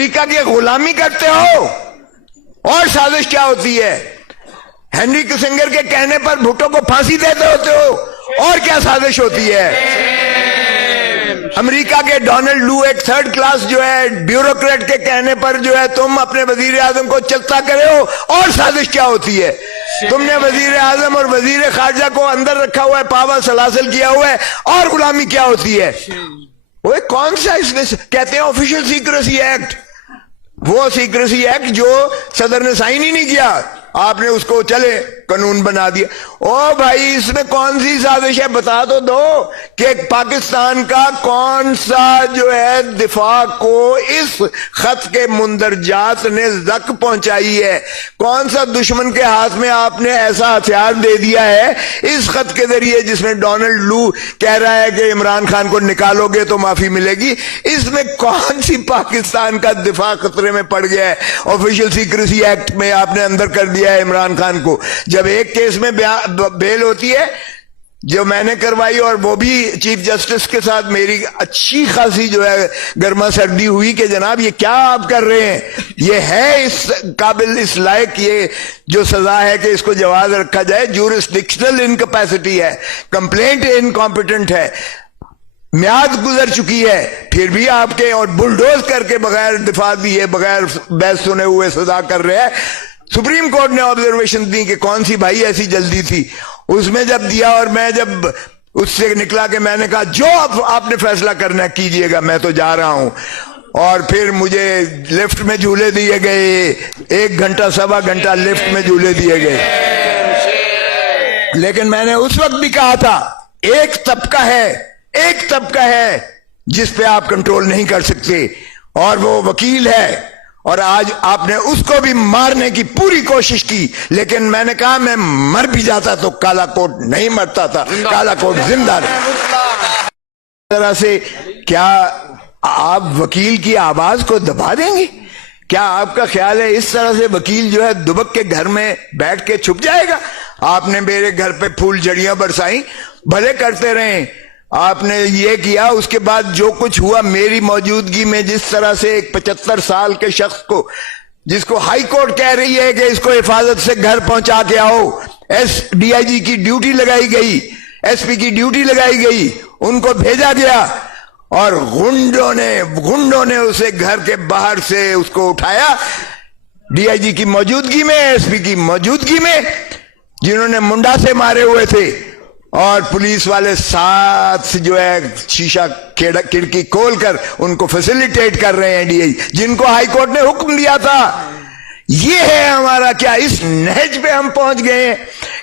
امریکہ کی غلامی کرتے ہو. اور سازش کیا ہوتی ہے؟ ہینری کسنگر کے کہنے پر بھٹو کو پھانسی دیتے ہوتے ہو. اور کیا سازش ہوتی ہے؟ امریکہ کے ڈونلڈ لو ایک تھرڈ کلاس جو ہے بیوروکریٹ کے کہنے پر جو ہے تم اپنے وزیر اعظم کو چلتا کرے ہو. اور سازش کیا ہوتی ہے؟ تم نے وزیر اعظم اور وزیر خارجہ کو اندر رکھا ہوا ہے, پاوا سلاسل کیا ہوا ہے. اور غلامی کیا ہوتی ہے؟ وہ کون سا اس میں کہتے ہیں آفیشل سیکریسی ایکٹ, وہ سیکریسی ایکٹ جو صدر نے سائن ہی نہیں کیا, آپ نے اس کو چلے قانون بنا دیا. او بھائی اس میں کون سی سازش ہے؟ بتا تو دو کہ پاکستان کا کون سا جو ہے دفاع کو اس خط کے مندرجات نے زک پہنچائی ہے, کون سا دشمن کے ہاتھ میں آپ نے ایسا ہتھیار دے دیا ہے اس خط کے ذریعے جس میں ڈونلڈ لو کہہ رہا ہے کہ عمران خان کو نکالو گے تو معافی ملے گی. اس میں کون سی پاکستان کا دفاع خطرے میں پڑ گیا ہے؟ آفیشل سیکریسی ایکٹ میں آپ نے اندر کر دیا ہے عمران خان کو. جب ایک کیس میں بیل ہوتی ہے جو میں نے کروائی, اور وہ بھی چیف جسٹس کے ساتھ میری اچھی خاصی جو ہے گرما سردی ہوئی کہ جناب یہ کیا آپ کر رہے ہیں, یہ ہے اس قابل اس لائق یہ جو سزا ہے کہ اس کو جواز رکھا جائے. جورسڈکشنل انکیپیسٹی ہے, کمپلینٹ انکمپیٹنٹ ہے, میعاد گزر چکی ہے, پھر بھی آپ کے اور بلڈوز کر کے بغیر دفاع دیے بغیر بحث سنے ہوئے سزا کر رہے ہیں. سپریم کورٹ نے آبزرویشن دی کہ کون سی بھائی ایسی جلدی تھی, اس میں جب دیا اور میں جب اس سے نکلا کہ میں نے کہا جو آپ نے فیصلہ کرنا کیجئے گا, میں تو جا رہا ہوں. اور پھر مجھے لفٹ میں جھولے دیے گئے, 1 گھنٹہ 1.25 گھنٹہ لفٹ میں جھولے دیے گئے. لیکن میں نے اس وقت بھی کہا تھا ایک طبقہ ہے جس پہ آپ کنٹرول نہیں کر سکتے, اور وہ وکیل ہے. اور آج آپ نے اس کو بھی مارنے کی پوری کوشش کی, لیکن میں نے کہا میں مر بھی جاتا تو کالا کوٹ نہیں مرتا تھا, کالا کوٹ زندہ رہا. طرح سے کیا آپ وکیل کی آواز کو دبا دیں گے؟ کیا آپ کا خیال ہے اس طرح سے وکیل جو ہے دبک کے گھر میں بیٹھ کے چھپ جائے گا؟ آپ نے میرے گھر پہ پھول جڑیاں برسائیں, بھلے کرتے رہیں, آپ نے یہ کیا. اس کے بعد جو کچھ ہوا میری موجودگی میں, جس طرح سے ایک 75 سال کے شخص کو جس کو ہائی کورٹ کہہ رہی ہے کہ اس کو حفاظت سے گھر پہنچا کے آؤ, ڈی آئی جی کی ڈیوٹی لگائی گئی, ایس پی کی ڈیوٹی لگائی گئی, ان کو بھیجا گیا, اور گنڈوں نے اسے گھر کے باہر سے اس کو اٹھایا ڈی آئی جی کی موجودگی میں, ایس پی کی موجودگی میں, جنہوں نے منڈا سے مارے ہوئے تھے, اور پولیس والے ساتھ جو ہے شیشہ کھڑکی کھول کر ان کو فیسیلیٹیٹ کر رہے ہیں ڈی آئی, جن کو ہائی کورٹ نے حکم دیا تھا. یہ ہے ہمارا کیا اس نہج پہ ہم پہنچ گئے ہیں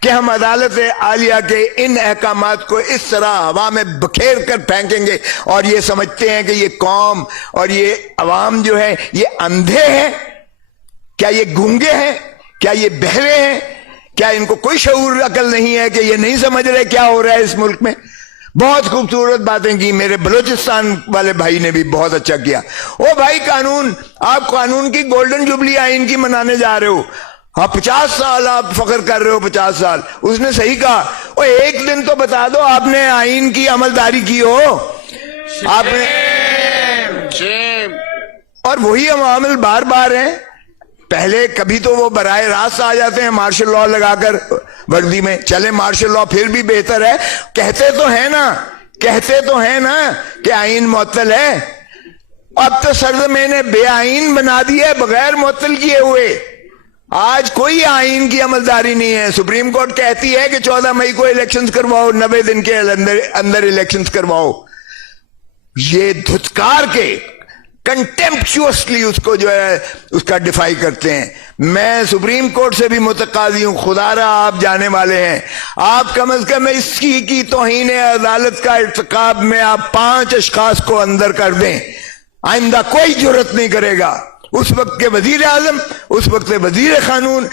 کہ ہم عدالت عالیہ کے ان احکامات کو اس طرح ہوا میں بکھیر کر پھینکیں گے, اور یہ سمجھتے ہیں کہ یہ قوم اور یہ عوام جو ہے یہ اندھے ہیں. کیا یہ گونگے ہیں؟ کیا یہ بہرے ہیں؟ کیا ان کو کوئی شعور عقل نہیں ہے کہ یہ نہیں سمجھ رہے کیا ہو رہا ہے اس ملک میں؟ بہت خوبصورت باتیں کی میرے بلوچستان والے بھائی نے بھی, بہت اچھا کیا. او بھائی قانون, آپ قانون کی گولڈن جوبلی آئین کی منانے جا رہے ہو, ہاں 50 سال آپ فخر کر رہے ہو, 50 سال. اس نے صحیح کہا, او ایک دن تو بتا دو آپ نے آئین کی عملداری کی ہو, آپ نے, اور وہی عوامل بار بار ہیں. پہلے کبھی تو وہ براہ راست آ جاتے ہیں مارشل لا لگا کر وردی میں, چلے مارشل لا پھر بھی بہتر ہے, کہتے تو ہیں نا کہ آئین معطل ہے. اب تو سرزمین نے بے آئین بنا دیا ہے بغیر معطل کیے ہوئے. آج کوئی آئین کی عملداری نہیں ہے. سپریم کورٹ کہتی ہے کہ 14 مئی کو الیکشنز کرواؤ, 90 دن کے اندر الیکشنز کرواؤ. یہ دھتکار کے کنٹمپچوسلی اس کو جو ہے اس کا ڈیفائی کرتے ہیں. میں سپریم کورٹ سے بھی متقاضی ہوں, خدا را آپ جانے والے ہیں, آپ کم از کم اس کی توہین عدالت کا ارتکاب میں آپ 5 اشخاص کو اندر کر دیں. آئندہ کوئی جرت نہیں کرے گا. اس وقت کے وزیر اعظم, اس وقت کے وزیر قانون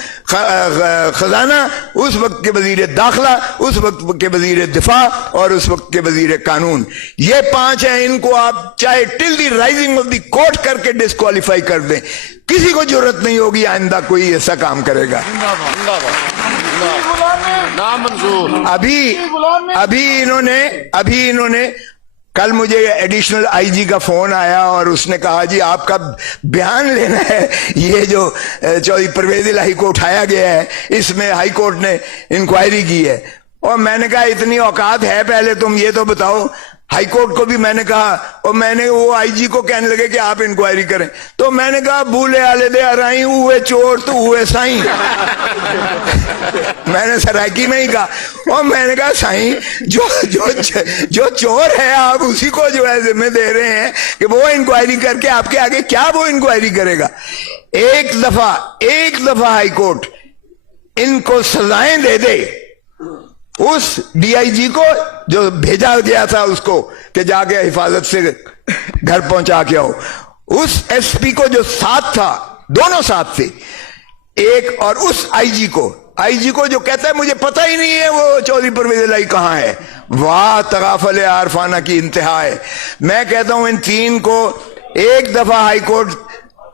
خزانہ, اس وقت کے وزیر داخلہ, اس وقت کے وزیر دفاع, اور اس وقت کے وزیر قانون. یہ 5 ہیں, ان کو آپ چاہے ٹل دی رائزنگ آف دی کورٹ کر کے ڈسکوالیفائی کر دیں, کسی کو ضرورت نہیں ہوگی آئندہ کوئی ایسا کام کرے گا. ابھی انہوں نے کل مجھے ایڈیشنل آئی جی کا فون آیا اور اس نے کہا جی آپ کا بیان لینا ہے، یہ جو چودھری پرویز الہی کو اٹھایا گیا ہے اس میں ہائی کورٹ نے انکوائری کی ہے. اور میں نے کہا اتنی اوقات ہے پہلے تم یہ تو بتاؤ. ہائی کورٹ کو بھی میں نے کہا، اور میں نے وہ آئی جی کو کہنے لگے کہ آپ انکوائری کریں. تو میں نے کہا بھولے آلے دے آرائی ہوئے چور تو ہوئے سائیں. میں نے سرائکی میں ہی کہا. اور میں نے کہا سائیں جو چور ہے آپ اسی کو جو ہے ذمہ دے رہے ہیں کہ وہ انکوائری کر کے آپ کے آگے کیا وہ انکوائری کرے گا. ایک دفعہ ہائی کورٹ ان کو سزائیں دے دے. اس ڈی آئی جی کو جو بھیجا گیا تھا اس کو کہ جا کے حفاظت سے گھر پہنچا کے آؤ، اس ایس پی کو جو ساتھ تھا، دونوں ساتھ تھے، ایک، اور اس آئی جی کو جو کہتا ہے مجھے پتہ ہی نہیں ہے وہ چودھری پرویز الہی کہاں ہے. واہ تغافل عارفانہ کی انتہا ہے. میں کہتا ہوں ان تین کو ایک دفعہ ہائی کورٹ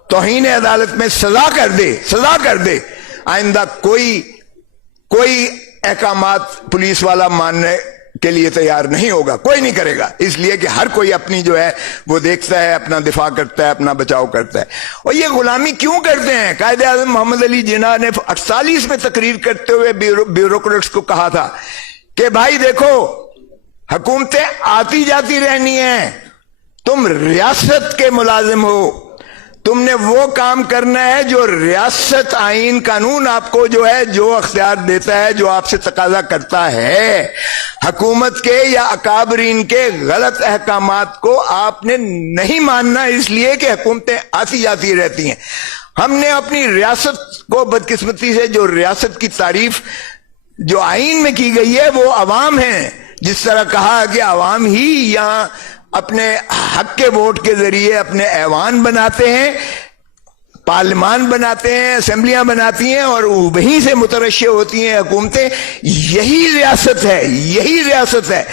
توہین عدالت میں سزا کر دے. آئندہ کوئی احکامات پولیس والا ماننے کے لیے تیار نہیں ہوگا، کوئی نہیں کرے گا، اس لیے کہ ہر کوئی اپنی جو ہے وہ دیکھتا ہے، اپنا دفاع کرتا ہے، اپنا بچاؤ کرتا ہے. اور یہ غلامی کیوں کرتے ہیں؟ قائد اعظم محمد علی جناح نے 48 میں تقریر کرتے ہوئے بیوروکریٹس کو کہا تھا کہ بھائی دیکھو حکومتیں آتی جاتی رہنی ہیں، تم ریاست کے ملازم ہو، تم نے وہ کام کرنا ہے جو ریاست، آئین، قانون آپ کو جو ہے جو اختیار دیتا ہے، جو آپ سے تقاضا کرتا ہے. حکومت کے یا اکابرین کے غلط احکامات کو آپ نے نہیں ماننا، اس لیے کہ حکومتیں آتی جاتی رہتی ہیں. ہم نے اپنی ریاست کو بدقسمتی سے، جو ریاست کی تعریف جو آئین میں کی گئی ہے وہ عوام ہیں، جس طرح کہا کہ عوام ہی یہاں اپنے حق کے ووٹ کے ذریعے اپنے ایوان بناتے ہیں، پارلیمان بناتے ہیں، اسمبلیاں بناتی ہیں، اور وہیں سے مترشح ہوتی ہیں حکومتیں. یہی ریاست ہے.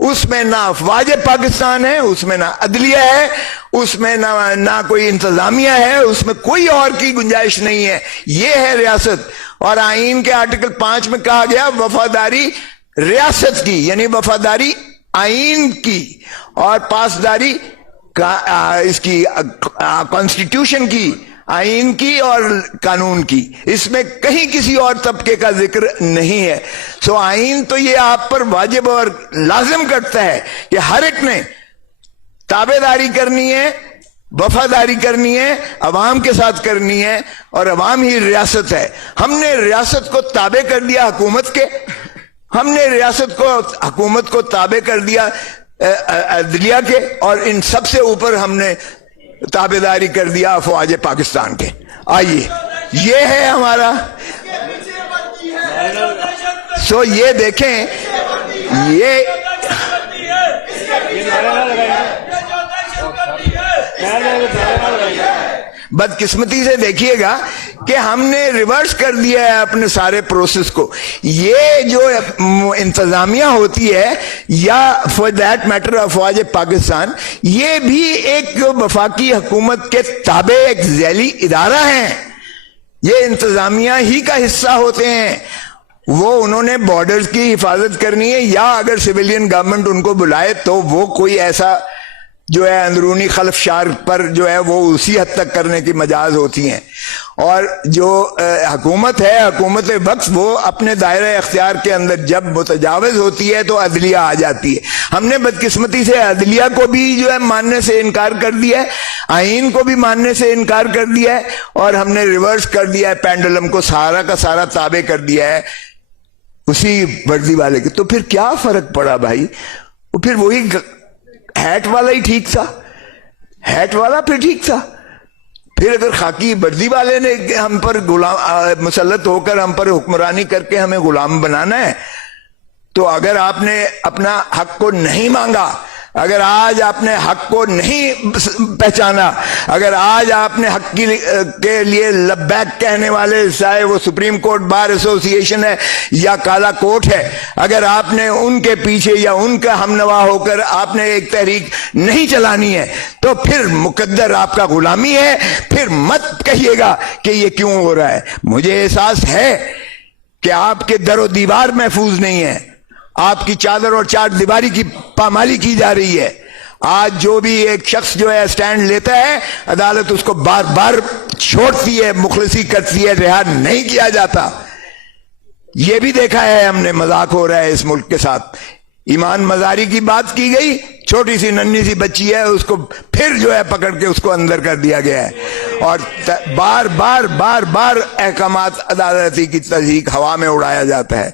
اس میں نہ افواج پاکستان ہے، اس میں نہ عدلیہ ہے، اس میں نہ کوئی انتظامیہ ہے، اس میں کوئی اور کی گنجائش نہیں ہے. یہ ہے ریاست. اور آئین کے آرٹیکل 5 میں کہا گیا وفاداری ریاست کی، یعنی وفاداری آئین کی اور پاسداری اس کی کانسٹیٹیوشن کی، آئین کی اور قانون کی. اس میں کہیں کسی اور طبقے کا ذکر نہیں ہے. سو آئین تو یہ آپ پر واجب اور لازم کرتا ہے کہ ہر ایک نے تابع داری کرنی ہے، وفاداری کرنی ہے، عوام کے ساتھ کرنی ہے، اور عوام ہی ریاست ہے. ہم نے ریاست کو تابع کر دیا حکومت کے، ہم نے حکومت کو تابع کر دیا عدلیہ کے، اور ان سب سے اوپر ہم نے تابع داری کر دیا افواج پاکستان کے. آئیے یہ ہے ہمارا. سو یہ دیکھیں، یہ بدقسمتی سے دیکھیے گا کہ ہم نے ریورس کر دیا ہے اپنے سارے پروسیس کو. یہ جو انتظامیہ ہوتی ہے، یا فار دیٹ میٹر افواج پاکستان، یہ بھی ایک وفاقی حکومت کے تابع ایک ذیلی ادارہ ہیں. یہ انتظامیہ ہی کا حصہ ہوتے ہیں. وہ انہوں نے بارڈرز کی حفاظت کرنی ہے، یا اگر سویلین گورنمنٹ ان کو بلائے تو وہ کوئی ایسا جو ہے اندرونی خلفشار پر جو ہے وہ اسی حد تک کرنے کی مجاز ہوتی ہیں. اور جو حکومت ہے، حکومت وقت، وہ اپنے دائرہ اختیار کے اندر جب متجاوز ہوتی ہے تو عدلیہ آ جاتی ہے. ہم نے بدقسمتی سے عدلیہ کو بھی جو ہے ماننے سے انکار کر دیا ہے، آئین کو بھی ماننے سے انکار کر دیا ہے، اور ہم نے ریورس کر دیا ہے پینڈولم کو، سارا کا سارا تابع کر دیا ہے اسی وردی والے کے. تو پھر کیا فرق پڑا بھائی؟ وہ پھر وہی ہیٹ والا ہی ٹھیک تھا، ہیٹ والا پھر ٹھیک تھا. پھر اگر خاکی وردی والے نے ہم پر غلام مسلط ہو کر ہم پر حکمرانی کر کے ہمیں غلام بنانا ہے، تو اگر آپ نے اپنا حق کو نہیں مانگا، اگر آج آپ نے حق کو نہیں پہچانا، اگر آج آپ نے حق کے لیے لبیک کہنے والے، چاہے وہ سپریم کورٹ بار ایسوسی ایشن ہے یا کالا کوٹ ہے، اگر آپ نے ان کے پیچھے یا ان کا ہم نوا ہو کر آپ نے ایک تحریک نہیں چلانی ہے، تو پھر مقدر آپ کا غلامی ہے. پھر مت کہیے گا کہ یہ کیوں ہو رہا ہے. مجھے احساس ہے کہ آپ کے در و دیوار محفوظ نہیں ہے، آپ کی چادر اور چار دیواری کی پامالی کی جا رہی ہے. آج جو بھی ایک شخص جو ہے اسٹینڈ لیتا ہے عدالت اس کو بار بار چھوڑتی ہے, مخلصی کرتی ہے, رہا نہیں کیا جاتا. یہ بھی دیکھا ہے ہم نے, مذاق ہو رہا ہے اس ملک کے ساتھ. ایمان مزاری کی بات کی گئی, چھوٹی سی ننھی سی بچی ہے, اس کو پھر جو ہے پکڑ کے اس کو اندر کر دیا گیا ہے, اور بار بار بار بار احکامات عدالتی کی تصدیق ہوا میں اڑایا جاتا ہے.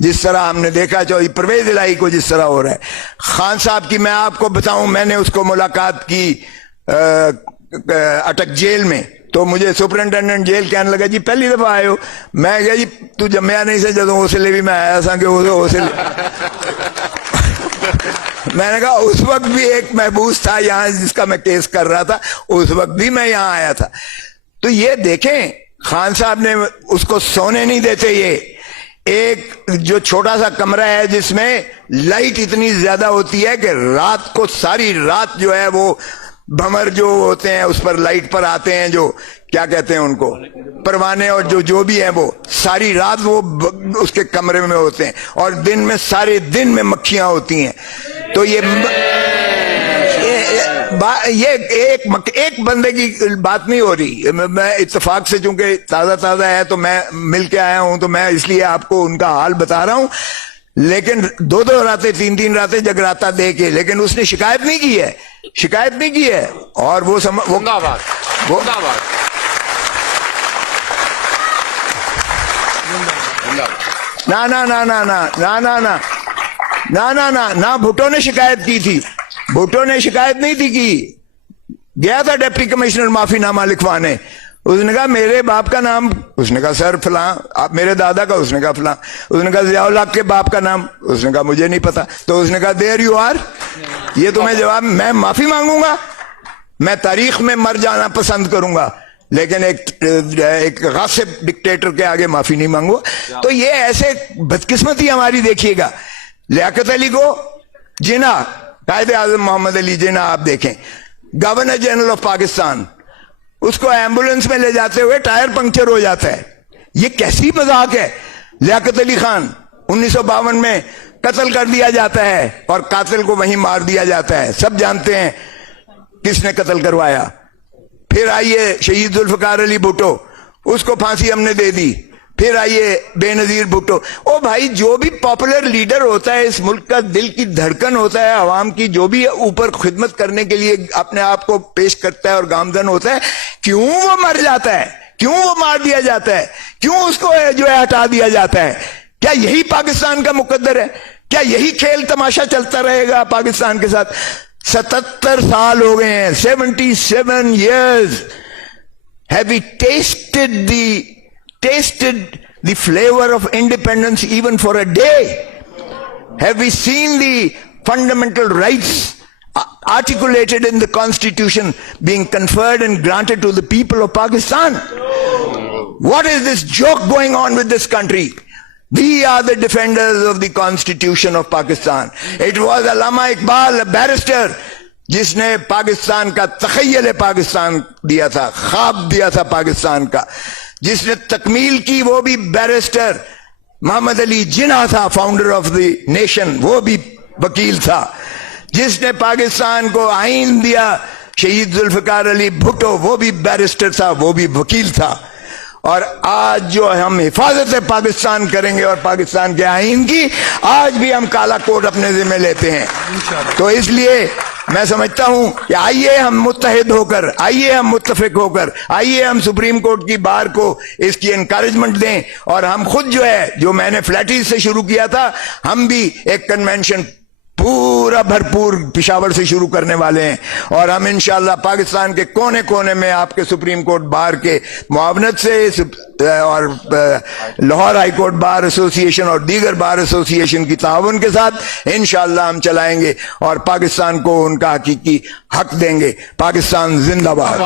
جس طرح ہم نے دیکھا چودھری پرویز الہی کو جس طرح ہو رہا ہے. خان صاحب کی میں آپ کو بتاؤں, میں نے اس کو ملاقات کی اٹک جیل میں, تو مجھے سپرنٹینڈنٹ جیل کہنے لگا جی پہلی دفعہ آئے ہو. میں کہا جی تو جمیا نہیں سے جدوں اس لیے بھی میں آیا سا کہ میں نے کہا اس وقت بھی ایک محبوس تھا یہاں جس کا میں کیس کر رہا تھا, اس وقت بھی میں یہاں آیا تھا. تو یہ دیکھیں خان صاحب نے اس کو سونے نہیں دیتے. یہ ایک جو چھوٹا سا کمرہ ہے جس میں لائٹ اتنی زیادہ ہوتی ہے کہ رات کو ساری رات جو ہے وہ بھمر جو ہوتے ہیں اس پر لائٹ پر آتے ہیں, جو کیا کہتے ہیں ان کو, پروانے, اور جو بھی ہیں وہ ساری رات وہ اس کے کمرے میں ہوتے ہیں, اور دن میں سارے دن میں مکھیاں ہوتی ہیں. تو یہ ایک بندے کی بات نہیں ہو رہی. میں اتفاق سے چونکہ تازہ ہے تو میں مل کے آیا ہوں, تو میں اس لیے آپ کو ان کا حال بتا رہا ہوں. لیکن 2 راتیں 3 راتیں جگراتا دے کے, لیکن اس نے شکایت نہیں کی ہے, اور وہ نہ بھٹو نے شکایت کی تھی. بھٹو نے شکایت نہیں تھی کی, گیا تھا ڈپٹی کمشنر معافی نامہ لکھوانے. اس نے کہا میرے باپ کا نام, اس نے کہا سر فلاں, آپ میرے دادا کا, اس نے کہا فلاں. اس نے کہا ضیاء الحق کے باپ کا نام, اس نے کہا مجھے نہیں پتا. تو اس نے کہا دیر یو آر, یہ تمہیں جواب, میں معافی مانگوں گا, میں تاریخ میں مر جانا پسند کروں گا, لیکن ایک غاصب ڈکٹیٹر کے آگے معافی نہیں مانگو. تو یہ ایسے بدقسمتی ہماری دیکھیے گا. لیاقت علی کو جناح, قائد اعظم محمد علی جناح آپ دیکھیں, گورنر جنرل آف پاکستان, اس کو ایمبولینس میں لے جاتے ہوئے ٹائر پنکچر ہو جاتا ہے. یہ کیسی مذاق ہے. لیاقت علی خان 1952 میں قتل کر دیا جاتا ہے, اور قاتل کو وہیں مار دیا جاتا ہے. سب جانتے ہیں کس نے قتل کروایا. پھر آئیے شہید ذوالفقار علی بھٹو, اس کو پھانسی ہم نے دے دی. پھر آئیے بے نظیر بھٹو. او بھائی, جو بھی پاپولر لیڈر ہوتا ہے اس ملک کا, دل کی دھڑکن ہوتا ہے عوام کی, جو بھی اوپر خدمت کرنے کے لیے اپنے آپ کو پیش کرتا ہے اور گامزن ہوتا ہے, کیوں وہ مر جاتا ہے, کیوں وہ مار دیا جاتا ہے, کیوں اس کو جو ہے ہٹا دیا جاتا ہے؟ کیا یہی پاکستان کا مقدر ہے؟ کیا یہی کھیل تماشا چلتا رہے گا پاکستان کے ساتھ؟ 77 سال ہو گئے ہیں, 77 years. Have we tasted the flavor of independence even for a day? Have we seen the fundamental rights articulated in the constitution being conferred and granted to the people of Pakistan? What is this joke going on with this country? We are the defenders of the constitution of Pakistan. It was Allama Iqbal, a barrister, جس نے پاکستان کا تخیل پاکستان دیا تھا, خواب دیا تھا پاکستان کا. جس نے تکمیل کی وہ بھی بیرسٹر محمد علی جناح تھا, فاؤنڈر آف دی نیشن, وہ بھی وکیل تھا. جس نے پاکستان کو آئین دیا شہید ذوالفقار علی بھٹو, وہ بھی بیرسٹر تھا, وہ بھی وکیل تھا. اور آج جو ہم حفاظت پاکستان کریں گے اور پاکستان کے آئین کی, آج بھی ہم کالا کوٹ اپنے ذمہ لیتے ہیں. تو اس لیے میں سمجھتا ہوں کہ آئیے ہم متحد ہو کر, آئیے ہم متفق ہو کر, آئیے ہم سپریم کورٹ کی بار کو اس کی انکریجمنٹ دیں, اور ہم خود جو ہے, جو میں نے فلیٹیز سے شروع کیا تھا, ہم بھی ایک کنونشن پورا بھرپور پشاور سے شروع کرنے والے ہیں. اور ہم انشاءاللہ پاکستان کے کونے کونے میں آپ کے سپریم کورٹ بار کے معاونت سے, اور لاہور ہائی کورٹ بار ایسوسی ایشن اور دیگر بار ایسوسی ایشن کی تعاون کے ساتھ انشاءاللہ ہم چلائیں گے, اور پاکستان کو ان کا حقیقی حق دیں گے. پاکستان زندہ باد.